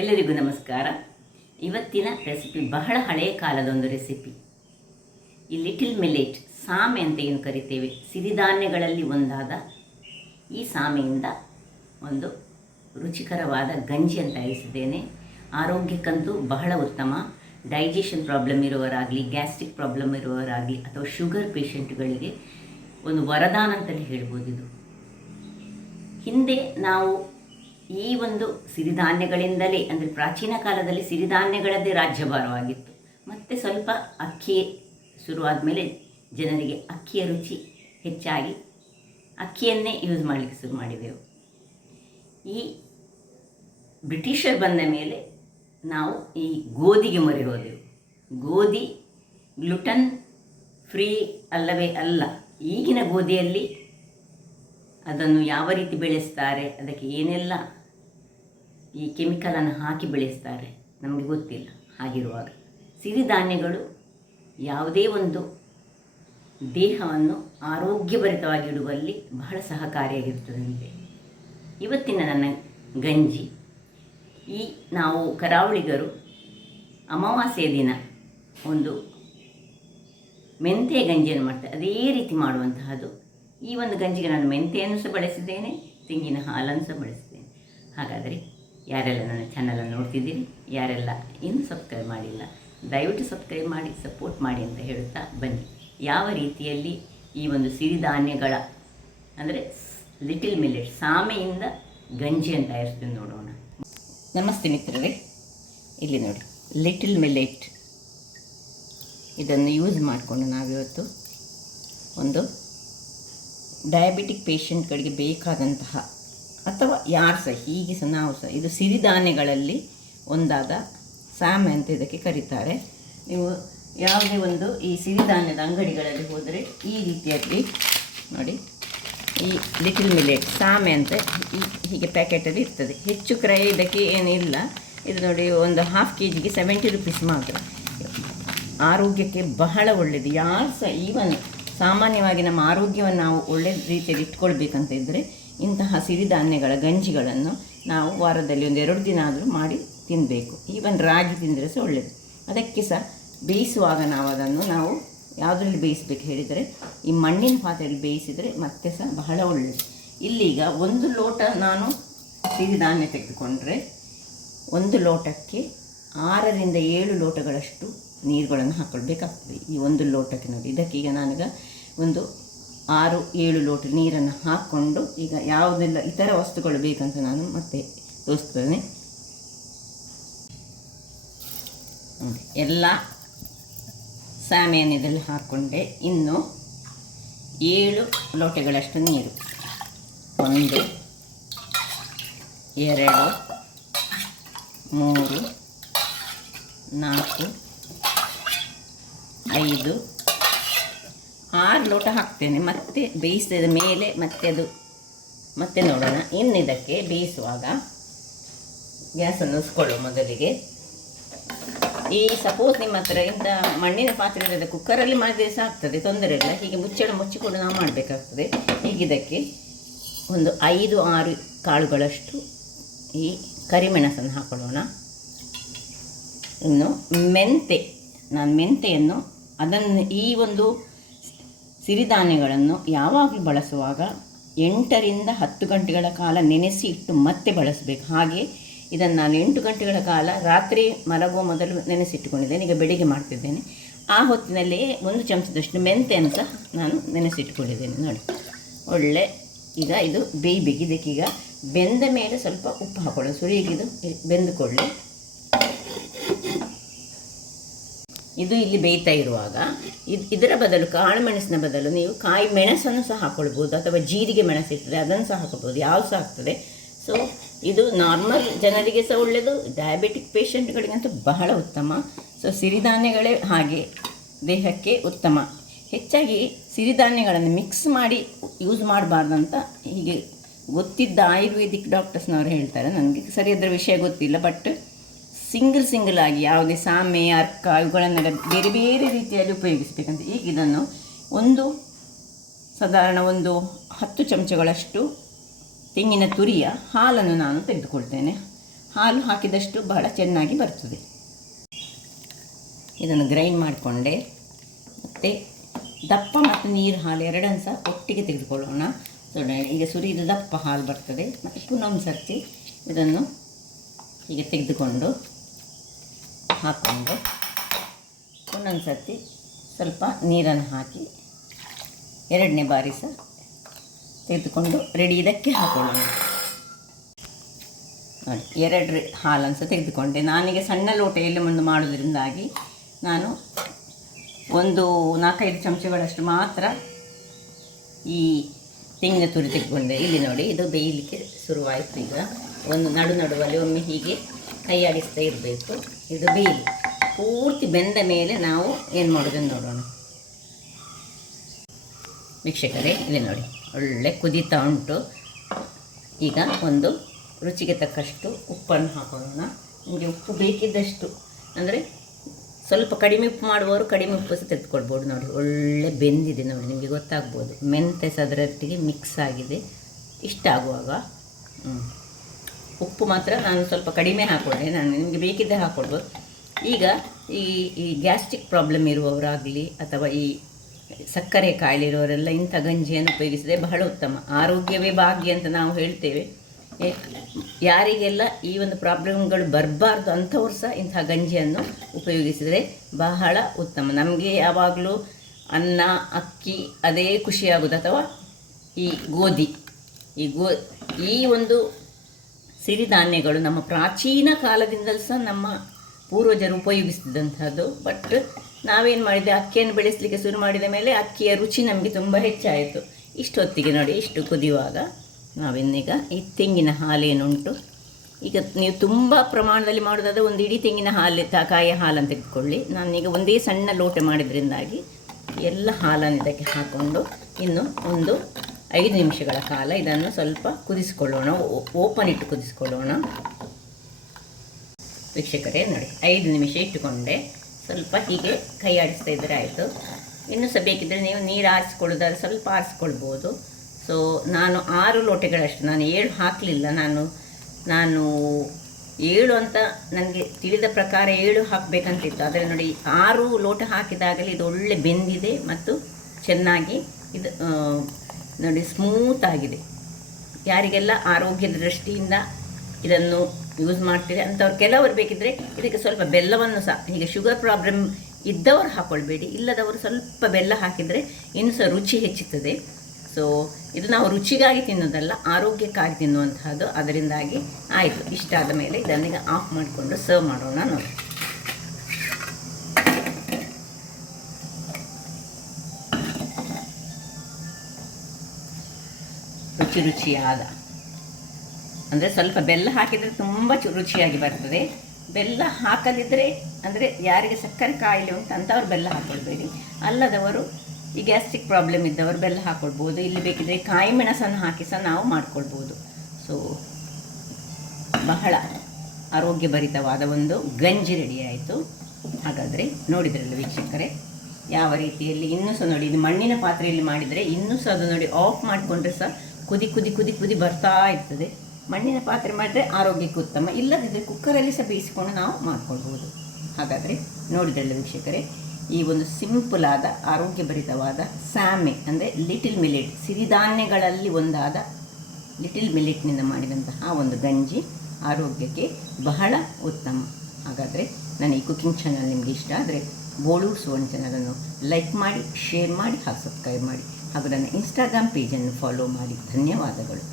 ಎಲ್ಲರಿಗೂ ನಮಸ್ಕಾರ. ಇವತ್ತಿನ ರೆಸಿಪಿ ಬಹಳ ಹಳೆಯ ಕಾಲದೊಂದು ರೆಸಿಪಿ. ಈ ಲಿಟಿಲ್ ಮಿಲೆಟ್ ಸಾಮೆ ಅಂತ ಏನು ಕರಿತೇವೆ, ಸಿರಿಧಾನ್ಯಗಳಲ್ಲಿ ಒಂದಾದ ಈ ಸಾಮೆಯಿಂದ ಒಂದು ರುಚಿಕರವಾದ ಗಂಜಿಯನ್ನು ತಯಾರಿಸಿದ್ದೇನೆ. ಆರೋಗ್ಯಕ್ಕಂತೂ ಬಹಳ ಉತ್ತಮ. ಡೈಜೆಷನ್ ಪ್ರಾಬ್ಲಮ್ ಇರುವವರಾಗಲಿ, ಗ್ಯಾಸ್ಟ್ರಿಕ್ ಪ್ರಾಬ್ಲಮ್ ಇರುವವರಾಗಲಿ ಅಥವಾ ಶುಗರ್ ಪೇಷಂಟ್ಗಳಿಗೆ ಒಂದು ವರದಾನ ಅಂತಲೇ ಹೇಳ್ಬೋದು. ಇದು ಹಿಂದೆ ನಾವು ಈ ಒಂದು ಸಿರಿಧಾನ್ಯಗಳಿಂದಲೇ, ಅಂದರೆ ಪ್ರಾಚೀನ ಕಾಲದಲ್ಲಿ ಸಿರಿಧಾನ್ಯಗಳದ್ದೇ ರಾಜ್ಯಭಾರವಾಗಿತ್ತು. ಮತ್ತು ಸ್ವಲ್ಪ ಅಕ್ಕಿ ಶುರುವಾದ ಮೇಲೆ ಜನರಿಗೆ ಅಕ್ಕಿಯ ರುಚಿ ಹೆಚ್ಚಾಗಿ ಅಕ್ಕಿಯನ್ನೇ ಯೂಸ್ ಮಾಡಲಿಕ್ಕೆ ಶುರು ಮಾಡಿದೆವು. ಈ ಬ್ರಿಟಿಷರು ಬಂದ ಮೇಲೆ ನಾವು ಈ ಗೋಧಿಗೆ ಮೊರೆ ಹೋದೆವು. ಗೋಧಿ ಗ್ಲುಟನ್ ಫ್ರೀ ಅಲ್ಲವೇ ಅಲ್ಲ. ಈಗಿನ ಗೋಧಿಯಲ್ಲಿ ಅದನ್ನು ಯಾವ ರೀತಿ ಬೆಳೆಸ್ತಾರೆ, ಅದಕ್ಕೆ ಏನೆಲ್ಲ ಈ ಕೆಮಿಕಲನ್ನು ಹಾಕಿ ಬೆಳೆಸ್ತಾರೆ ನಮಗೆ ಗೊತ್ತಿಲ್ಲ. ಹಾಗಿರುವಾಗ ಸಿರಿಧಾನ್ಯಗಳು ಯಾವುದೇ ಒಂದು ದೇಹವನ್ನು ಆರೋಗ್ಯಭರಿತವಾಗಿಡುವಲ್ಲಿ ಬಹಳ ಸಹಕಾರಿಯಾಗಿರ್ತದಂತೆ. ಇವತ್ತಿನ ನನ್ನ ಗಂಜಿ, ಈ ನಾವು ಕರಾವಳಿಗರು ಅಮಾವಾಸ್ಯೆಯ ದಿನ ಒಂದು ಮೆಂತ್ಯ ಗಂಜಿಯನ್ನು ಮಾಡ್ತಾರೆ, ಅದೇ ರೀತಿ ಮಾಡುವಂತಹದ್ದು. ಈ ಒಂದು ಗಂಜಿಗೆ ನಾನು ಮೆಂತೆಯನ್ನು ಸಹ ಬಳಸಿದ್ದೇನೆ, ತೆಂಗಿನ ಹಾಲನ್ನು ಸಹ ಬಳಸಿದ್ದೇನೆ. ಹಾಗಾದರೆ ಯಾರೆಲ್ಲ ನನ್ನ ಚಾನಲನ್ನು ನೋಡ್ತಿದ್ದೀರಿ, ಯಾರೆಲ್ಲ ಇನ್ನೂ ಸಬ್ಸ್ಕ್ರೈಬ್ ಮಾಡಿಲ್ಲ, ದಯವಿಟ್ಟು ಸಬ್ಸ್ಕ್ರೈಬ್ ಮಾಡಿ ಸಪೋರ್ಟ್ ಮಾಡಿ ಅಂತ ಹೇಳುತ್ತಾ ಬನ್ನಿ. ಯಾವ ರೀತಿಯಲ್ಲಿ ಈ ಒಂದು ಸಿರಿಧಾನ್ಯಗಳ ಅಂದರೆ ಲಿಟಿಲ್ ಮಿಲೆಟ್ ಸಾಮೆಯಿಂದ ಗಂಜಿಯನ್ನು ತಯಾರಿಸ್ತೀನಿ ನೋಡೋಣ. ನಮಸ್ತೆ ಮಿತ್ರರೇ, ಇಲ್ಲಿ ನೋಡಿ ಲಿಟಿಲ್ ಮಿಲೆಟ್. ಇದನ್ನು ಯೂಸ್ ಮಾಡಿಕೊಂಡು ನಾವಿವತ್ತು ಒಂದು ಡಯಾಬಿಟಿಕ್ ಪೇಷಂಟ್ಗಳಿಗೆ ಬೇಕಾದಂತಹ, ಅಥವಾ ಯಾರು ಸಹ ಹೀಗೆ ಸಹ ನಾವು ಸಹ, ಇದು ಸಿರಿಧಾನ್ಯಗಳಲ್ಲಿ ಒಂದಾದ ಸಾಮೆ ಅಂತ ಇದಕ್ಕೆ ಕರೀತಾರೆ. ನೀವು ಯಾವುದೇ ಒಂದು ಈ ಸಿರಿಧಾನ್ಯದ ಅಂಗಡಿಗಳಲ್ಲಿ ಹೋದರೆ ಈ ರೀತಿಯಾಗಿ ನೋಡಿ, ಈ ಲಿಟಿಲ್ ಮಿಲೆಟ್ ಸಾಮೆ ಅಂತ ಹೀಗೆ ಪ್ಯಾಕೆಟಲ್ಲಿ ಇರ್ತದೆ. ಹೆಚ್ಚು ಕ್ರಯ ಇದಕ್ಕೆ ಏನಿಲ್ಲ. ಇದು ನೋಡಿ, ಒಂದು ಹಾಫ್ KGಗೆ 70 ರೂಪೀಸ್ ಮಾತ್ರ. ಆರೋಗ್ಯಕ್ಕೆ ಬಹಳ ಒಳ್ಳೆಯದು. ಯಾರು ಸಹ ಈವನ್ ಸಾಮಾನ್ಯವಾಗಿ ನಮ್ಮ ಆರೋಗ್ಯವನ್ನು ನಾವು ಒಳ್ಳೆಯ ರೀತಿಯಲ್ಲಿ ಇಟ್ಕೊಳ್ಬೇಕಂತ ಇದ್ದರೆ ಇಂತಹ ಸಿರಿಧಾನ್ಯಗಳ ಗಂಜಿಗಳನ್ನು ನಾವು ವಾರದಲ್ಲಿ ಒಂದು 2 ದಿನ ಆದರೂ ಮಾಡಿ ತಿನ್ನಬೇಕು. ಈವನ್ ರಾಗಿ ತಿಂದರೆ ಸಹ ಒಳ್ಳೆಯದು. ಅದಕ್ಕೆ ಸಹ ಬೇಯಿಸುವಾಗ ನಾವು ಯಾವುದರಲ್ಲಿ ಬೇಯಿಸಬೇಕು ಹೇಳಿದರೆ ಈ ಮಣ್ಣಿನ ಪಾತ್ರೆಯಲ್ಲಿ ಬೇಯಿಸಿದರೆ ಮತ್ತೆ ಸಹ ಬಹಳ ಒಳ್ಳೆಯದು. ಇಲ್ಲೀಗ 1 ಲೋಟ ನಾನು ಸಿರಿಧಾನ್ಯ ತೆಗೆದುಕೊಂಡ್ರೆ 1 ಲೋಟಕ್ಕೆ 6 ರಿಂದ 7 ಲೋಟಗಳಷ್ಟು ನೀರುಗಳನ್ನು ಹಾಕ್ಕೊಳ್ಬೇಕಾಗ್ತದೆ. ಈ 1 ಲೋಟಕ್ಕೆ ನೋಡಿ, ಇದಕ್ಕೀಗ ನಾನೀಗ ಒಂದು 6-7 ಲೋಟ ನೀರನ್ನು ಹಾಕ್ಕೊಂಡು, ಈಗ ಯಾವುದೆಲ್ಲ ಇತರ ವಸ್ತುಗಳು ಬೇಕಂತ ನಾನು ಮತ್ತೆ ತೋರಿಸ್ತೇನೆ. ಎಲ್ಲ ಸಾಮೆಯನ್ನು ಇದರಲ್ಲಿ ಹಾಕ್ಕೊಂಡೆ. ಇನ್ನು 7 ಲೋಟಗಳಷ್ಟು ನೀರು, 1 2 3 4 5 6 ಲೋಟ ಹಾಕ್ತೇನೆ. ಮತ್ತೆ ಬೇಯಿಸಿದ ಮೇಲೆ ಮತ್ತೆ ನೋಡೋಣ. ಇನ್ನು ಇದಕ್ಕೆ ಬೇಯಿಸುವಾಗ ಗ್ಯಾಸನ್ನು ಉಸ್ಕೊಳ್ಳುವ ಮೊದಲಿಗೆ. ಈ ಸಪೋಸ್ ನಿಮ್ಮ ಹತ್ರ ಇಂಥ ಮಣ್ಣಿನ ಪಾತ್ರೆ ಇರೋದು, ಕುಕ್ಕರಲ್ಲಿ ಮಾಡಿದರೆ ಸಹ ಆಗ್ತದೆ, ತೊಂದರೆ ಇಲ್ಲ. ಹೀಗೆ ಮುಚ್ಚಳ ಮುಚ್ಚಿಕೊಂಡು ನಾವು ಮಾಡಬೇಕಾಗ್ತದೆ. ಈಗ ಇದಕ್ಕೆ ಒಂದು 5-6 ಕಾಳುಗಳಷ್ಟು ಈ ಕರಿಮೆಣಸನ್ನು ಹಾಕೊಳ್ಳೋಣ. ಇನ್ನು ನಾನು ಮೆಂತೆಯನ್ನು ಅದನ್ನು, ಈ ಒಂದು ಸಿರಿಧಾನ್ಯಗಳನ್ನು ಯಾವಾಗಲೂ ಬಳಸುವಾಗ 8 ರಿಂದ 10 ಗಂಟೆಗಳ ಕಾಲ ನೆನೆಸಿ ಇಟ್ಟು ಮತ್ತೆ ಬಳಸಬೇಕು. ಹಾಗೆ ಇದನ್ನು ನಾನು 8 ಗಂಟೆಗಳ ಕಾಲ ರಾತ್ರಿ ಮಲಗುವ ಮೊದಲು ನೆನೆಸಿಟ್ಟುಕೊಂಡಿದ್ದೇನೆ. ಈಗ ಬೆಳಿಗ್ಗೆ ಮಾಡ್ತಿದ್ದೇನೆ. ಆ ಹೊತ್ತಿನಲ್ಲಿಯೇ 1 ಚಮಚದಷ್ಟು ಮೆಂತೆಯನ್ನು ಸಹ ನಾನು ನೆನೆಸಿಟ್ಕೊಂಡಿದ್ದೇನೆ. ನೋಡಿ, ಒಳ್ಳೆ ಈಗ ಇದು ಬೇಯಬೇಕು. ಇದಕ್ಕೀಗ ಬೆಂದ ಮೇಲೆ ಸ್ವಲ್ಪ ಉಪ್ಪು ಹಾಕೊಳ್ಳೋದು. ಸುರಿಗಿದು ಬೆಂದುಕೊಳ್ಳಿ. ಇದು ಇಲ್ಲಿ ಬೇಯ್ತಾ ಇರುವಾಗ ಇದರ ಬದಲು, ಕಾಳು ಮೆಣಸಿನ ಬದಲು ನೀವು ಕಾಯಿ ಮೆಣಸನ್ನು ಸಹ ಹಾಕ್ಕೊಳ್ಬೋದು, ಅಥವಾ ಜೀರಿಗೆ ಮೆಣಸು ಇರ್ತದೆ ಅದನ್ನು ಸಹ ಹಾಕ್ಕೊಳ್ಬೋದು, ಯಾವುದು ಸಹ ಆಗ್ತದೆ. ಸೊ ಇದು ನಾರ್ಮಲ್ ಜನರಿಗೆ ಸಹ ಒಳ್ಳೆಯದು, ಡಯಾಬಿಟಿಕ್ ಪೇಷಂಟ್ಗಳಿಗಂತೂ ಬಹಳ ಉತ್ತಮ. ಸೊ ಸಿರಿಧಾನ್ಯಗಳೇ ಹಾಗೆ ದೇಹಕ್ಕೆ ಉತ್ತಮ. ಹೆಚ್ಚಾಗಿ ಸಿರಿಧಾನ್ಯಗಳನ್ನು ಮಿಕ್ಸ್ ಮಾಡಿ ಯೂಸ್ ಮಾಡಬಾರ್ದಂತ ಹೀಗೆ ಗೊತ್ತಿದ್ದ ಆಯುರ್ವೇದಿಕ್ ಡಾಕ್ಟರ್ಸ್ನವರು ಹೇಳ್ತಾರೆ. ನನಗೆ ಸರಿ ಅದರ ವಿಷಯ ಗೊತ್ತಿಲ್ಲ. ಬಟ್ ಸಿಂಗಲ್ ಆಗಿ ಯಾವುದೇ ಸಾಮೆ, ಅರ್ಕ ಇವುಗಳನ್ನೆಲ್ಲ ಬೇರೆ ಬೇರೆ ರೀತಿಯಲ್ಲಿ ಉಪಯೋಗಿಸಬೇಕಂತ. ಈಗ ಇದನ್ನು ಸಾಧಾರಣ 10 ಚಮಚಗಳಷ್ಟು ತೆಂಗಿನ ತುರಿಯ ಹಾಲನ್ನು ನಾನು ತೆಗೆದುಕೊಳ್ತೇನೆ. ಹಾಲು ಹಾಕಿದಷ್ಟು ಬಹಳ ಚೆನ್ನಾಗಿ ಬರ್ತದೆ. ಇದನ್ನು ಗ್ರೈಂಡ್ ಮಾಡಿಕೊಂಡೆ. ಮತ್ತು ದಪ್ಪ ಮತ್ತು ನೀರು ಹಾಲು ಎರಡನ್ನು ಸಹ ಒಟ್ಟಿಗೆ ತೆಗೆದುಕೊಳ್ಳೋಣ. ಈಗ ಸುರಿದ ದಪ್ಪ ಹಾಲು ಬರ್ತದೆ. ಮತ್ತು ಪುನಃ ಒಂದು ಸರ್ತಿ ಇದನ್ನು ಹೀಗೆ ತೆಗೆದುಕೊಂಡು ಹಾಕ್ಕೊಂಡು ಒಂದೊಂದು ಸರ್ತಿ ಸ್ವಲ್ಪ ನೀರನ್ನು ಹಾಕಿ ಎರಡನೇ ಬಾರಿ ಸಹ ತೆಗೆದುಕೊಂಡು ರೆಡಿ ಇದಕ್ಕೆ ಹಾಕೊಳ್ಳೋಣ. ನೋಡಿ, 2 ಹಾಲನ್ನು ಸಹ ತೆಗೆದುಕೊಂಡೆ. ನಾನೀಗ ಸಣ್ಣ ಲೋಟೆಯಲ್ಲಿ ಒಂದು ಮಾಡೋದ್ರಿಂದಾಗಿ ನಾನು ಒಂದು 4-5 ಚಮಚಗಳಷ್ಟು ಮಾತ್ರ ಈ ತೆಂಗಿನ ತುರಿ ತೆಗೆದುಕೊಂಡೆ. ಇಲ್ಲಿ ನೋಡಿ, ಇದು ಬೇಯಲಿಕ್ಕೆ ಶುರುವಾಯಿತು. ಈಗ ಒಂದು ನಡುವಲ್ಲಿ ಒಮ್ಮೆ ಹೀಗೆ ಕೈ ಆಡಿಸ್ತಾ ಇರಬೇಕು. ಇದು ಬೇಯಲಿ. ಪೂರ್ತಿ ಬೆಂದ ಮೇಲೆ ನಾವು ಏನು ಮಾಡೋದನ್ನು ನೋಡೋಣ. ವೀಕ್ಷಕರೇ, ಇಲ್ಲಿ ನೋಡಿ, ಒಳ್ಳೆ ಕುದೀತಾ ಉಂಟು. ಈಗ ಒಂದು ರುಚಿಗೆ ತಕ್ಕಷ್ಟು ಉಪ್ಪನ್ನು ಹಾಕೊಳ್ಳೋಣ. ನಿಮಗೆ ಉಪ್ಪು ಬೇಕಿದ್ದಷ್ಟು, ಅಂದರೆ ಸ್ವಲ್ಪ ಕಡಿಮೆ ಉಪ್ಪು ಮಾಡುವವರು ಕಡಿಮೆ ಉಪ್ಪು ಸಹ ತೆಗೆದುಕೊಳ್ಬೋದು. ನೋಡಿ, ಒಳ್ಳೆ ಬೆಂದಿದೆ ನೋಡಿ, ನಿಮಗೆ ಗೊತ್ತಾಗ್ಬೋದು. ಮೆಂತೆ ಸಹ ಅದರೊಟ್ಟಿಗೆ ಮಿಕ್ಸ್ ಆಗಿದೆ. ಇಷ್ಟ ಆಗುವಾಗ ಉಪ್ಪು ಮಾತ್ರ ನಾನು ಸ್ವಲ್ಪ ಕಡಿಮೆ ಹಾಕ್ಕೊಂಡೆ. ನಾನು ನಿಮಗೆ ಬೇಕಿದ್ದರೆ ಹಾಕ್ಕೊಳ್ಬೋದು. ಈಗ ಈ ಗ್ಯಾಸ್ಟ್ರಿಕ್ ಪ್ರಾಬ್ಲಮ್ ಇರುವವರಾಗಲಿ ಅಥವಾ ಈ ಸಕ್ಕರೆ ಕಾಯಿಲೆ ಇರೋರೆಲ್ಲ ಇಂಥ ಗಂಜಿಯನ್ನು ಉಪಯೋಗಿಸಿದರೆ ಬಹಳ ಉತ್ತಮ. ಆರೋಗ್ಯವೇ ಭಾಗ್ಯ ಅಂತ ನಾವು ಹೇಳ್ತೇವೆ. ಯಾರಿಗೆಲ್ಲ ಈ ಒಂದು ಪ್ರಾಬ್ಲಮ್ಗಳು ಬರಬಾರ್ದು ಅಂಥವ್ರು ಸಹ ಇಂಥ ಗಂಜಿಯನ್ನು ಉಪಯೋಗಿಸಿದರೆ ಬಹಳ ಉತ್ತಮ. ನಮಗೆ ಯಾವಾಗಲೂ ಅನ್ನ, ಅಕ್ಕಿ ಅದೇ ಖುಷಿಯಾಗೋದು, ಅಥವಾ ಈ ಗೋಧಿ, ಈ ಒಂದು ಸಿರಿಧಾನ್ಯಗಳು ನಮ್ಮ ಪ್ರಾಚೀನ ಕಾಲದಿಂದಲೂ ಸಹ ನಮ್ಮ ಪೂರ್ವಜರು ಉಪಯೋಗಿಸ್ತಿದ್ದಂಥದ್ದು. ಬಟ್ ನಾವೇನು ಮಾಡಿದೆ, ಅಕ್ಕಿಯನ್ನು ಬೆಳೆಸಲಿಕ್ಕೆ ಶುರು ಮಾಡಿದ ಮೇಲೆ ಅಕ್ಕಿಯ ರುಚಿ ನಮಗೆ ತುಂಬ ಹೆಚ್ಚಾಯಿತು. ಇಷ್ಟೊತ್ತಿಗೆ ನೋಡಿ, ಇಷ್ಟು ಕುದಿಯುವಾಗ ನಾವಿನ್ನೀಗ ಈ ತೆಂಗಿನ ಹಾಲೇನುಂಟು, ಈಗ ನೀವು ತುಂಬ ಪ್ರಮಾಣದಲ್ಲಿ ಮಾಡೋದಾದರೆ ಒಂದು ಇಡೀ ತೆಂಗಿನ ಹಾಲು ಕಾಯಿಯ ಹಾಲನ್ನು ತೆಗೆದುಕೊಳ್ಳಿ. ನಾನೀಗ ಒಂದೇ ಸಣ್ಣ ಲೋಟೆ ಮಾಡಿದ್ರಿಂದಾಗಿ ಎಲ್ಲ ಹಾಲನ್ನು ಇದಕ್ಕೆ ಹಾಕ್ಕೊಂಡು ಇನ್ನು ಒಂದು 5 ನಿಮಿಷಗಳ ಕಾಲ ಇದನ್ನು ಸ್ವಲ್ಪ ಕುದಿಸ್ಕೊಳ್ಳೋಣ. ಓಪನ್ ಇಟ್ಟು ಕುದಿಸ್ಕೊಳ್ಳೋಣ. ವೀಕ್ಷಕರೇ ನೋಡಿ, 5 ನಿಮಿಷ ಇಟ್ಟುಕೊಂಡೆ. ಸ್ವಲ್ಪ ಹೀಗೆ ಕೈ ಆಡಿಸ್ತಾ ಇದ್ದರೆ ಆಯಿತು. ಇನ್ನೂ ಸಹ ಬೇಕಿದ್ದರೆ ನೀವು ನೀರು ಆರಿಸ್ಕೊಳ್ಳೋದಾದ್ರೆ ಸ್ವಲ್ಪ ಆರಿಸ್ಕೊಳ್ಬೋದು. ಸೊ ನಾನು 6 ಲೋಟೆಗಳಷ್ಟು, ನಾನು 7 ಹಾಕಲಿಲ್ಲ. ನಾನು 7 ಅಂತ ನನಗೆ ತಿಳಿದ ಪ್ರಕಾರ 7 ಹಾಕಬೇಕಂತಿತ್ತು. ಆದರೆ ನೋಡಿ, 6 ಲೋಟ ಹಾಕಿದಾಗಲೇ ಇದು ಒಳ್ಳೆ ಬೆಂದಿದೆ ಮತ್ತು ಚೆನ್ನಾಗಿ ಇದು ನೋಡಿ ಸ್ಮೂತ್ ಆಗಿದೆ. ಯಾರಿಗೆಲ್ಲ ಆರೋಗ್ಯದ ದೃಷ್ಟಿಯಿಂದ ಇದನ್ನು ಯೂಸ್ ಮಾಡ್ತೀರಿ ಅಂಥವ್ರು, ಕೆಲವರು ಬೇಕಿದ್ದರೆ ಇದಕ್ಕೆ ಸ್ವಲ್ಪ ಬೆಲ್ಲವನ್ನು ಸಹ, ಹೀಗೆ ಶುಗರ್ ಪ್ರಾಬ್ಲಮ್ ಇದ್ದವರು ಹಾಕ್ಕೊಳ್ಬೇಡಿ, ಇಲ್ಲದವರು ಸ್ವಲ್ಪ ಬೆಲ್ಲ ಹಾಕಿದರೆ ಇನ್ನೂ ಸಹ ರುಚಿ ಹೆಚ್ಚುತ್ತದೆ. ಸೊ ಇದು ನಾವು ರುಚಿಗಾಗಿ ತಿನ್ನೋದಲ್ಲ, ಆರೋಗ್ಯಕ್ಕಾಗಿ ತಿನ್ನುವಂತಹದ್ದು. ಅದರಿಂದಾಗಿ ಆಯಿತು. ಇಷ್ಟ ಆದ ಮೇಲೆ ಇದನ್ನೀಗ ಆಫ್ ಮಾಡಿಕೊಂಡು ಸರ್ವ್ ಮಾಡೋಣ. ನೋಡಿ, ರುಚಿಯಾದ, ಅಂದರೆ ಸ್ವಲ್ಪ ಬೆಲ್ಲ ಹಾಕಿದರೆ ತುಂಬ ರುಚಿಯಾಗಿ ಬರ್ತದೆ. ಬೆಲ್ಲ ಹಾಕದಿದ್ದರೆ, ಅಂದರೆ ಯಾರಿಗೆ ಸಕ್ಕರೆ ಕಾಯಿಲೆ ಉಂಟು ಅಂಥವ್ರು ಬೆಲ್ಲ ಹಾಕ್ಕೊಳ್ಬೇಡಿ. ಅಲ್ಲದವರು ಈ ಗ್ಯಾಸ್ಟ್ರಿಕ್ ಪ್ರಾಬ್ಲಮ್ ಇದ್ದವರು ಬೆಲ್ಲ ಹಾಕ್ಕೊಳ್ಬೋದು. ಇಲ್ಲಿ ಬೇಕಿದ್ದರೆ ಕಾಯಿ ಮೆಣಸನ್ನು ಹಾಕಿ ಸಹ ನಾವು ಮಾಡ್ಕೊಳ್ಬೋದು. ಸೊ ಬಹಳ ಆರೋಗ್ಯಭರಿತವಾದ ಒಂದು ಗಂಜಿ ರೆಡಿ ಆಯಿತು. ಹಾಗಾದರೆ ನೋಡಿದ್ರಲ್ಲ ವೀಕ್ಷಕರೇ, ಯಾವ ರೀತಿಯಲ್ಲಿ ಇನ್ನೂ ಸಹ ನೋಡಿ, ಇದು ಮಣ್ಣಿನ ಪಾತ್ರೆಯಲ್ಲಿ ಮಾಡಿದರೆ ಇನ್ನೂ ಸಹ ಅದು ನೋಡಿ ಆಫ್ ಮಾಡಿಕೊಂಡ್ರೆ ಸಹ ಕುದಿ ಬರ್ತಾ ಇರ್ತದೆ. ಮಣ್ಣಿನ ಪಾತ್ರೆ ಮಾಡಿದ್ರೆ ಆರೋಗ್ಯಕ್ಕೆ ಉತ್ತಮ. ಇಲ್ಲದಿದ್ದರೆ ಕುಕ್ಕರಲ್ಲಿ ಸಹ ಬೇಯಿಸಿಕೊಂಡು ನಾವು ಮಾಡ್ಕೊಳ್ಬೋದು. ಹಾಗಾದರೆ ನೋಡಿದ್ರಲ್ಲ ವೀಕ್ಷಕರೇ, ಈ ಒಂದು ಸಿಂಪಲ್ ಆದ ಆರೋಗ್ಯಭರಿತವಾದ ಸ್ಯಾಮೆ, ಅಂದರೆ ಲಿಟಿಲ್ ಮಿಲೆಟ್, ಸಿರಿಧಾನ್ಯಗಳಲ್ಲಿ ಒಂದಾದ ಲಿಟಿಲ್ ಮಿಲೆಟ್ನಿಂದ ಮಾಡಿದಂತಹ ಒಂದು ಗಂಜಿ ಆರೋಗ್ಯಕ್ಕೆ ಬಹಳ ಉತ್ತಮ. ಹಾಗಾದರೆ ನನ್ನ ಈ ಕುಕಿಂಗ್ ಚಾನಲ್ ನಿಮಗೆ ಇಷ್ಟ ಆದರೆ ಬೋಳೂರು ಸುವರ್ಣ ಚಾನಲನ್ನು ಲೈಕ್ ಮಾಡಿ, ಶೇರ್ ಮಾಡಿ ಹಾಗೂ ಸಬ್ಸ್ಕ್ರೈಬ್ ಮಾಡಿ ಹಾಗೂ ನನ್ನ ಇನ್ಸ್ಟಾಗ್ರಾಮ್ ಪೇಜನ್ನು ಫಾಲೋ ಮಾಡಿ. ಧನ್ಯವಾದಗಳು.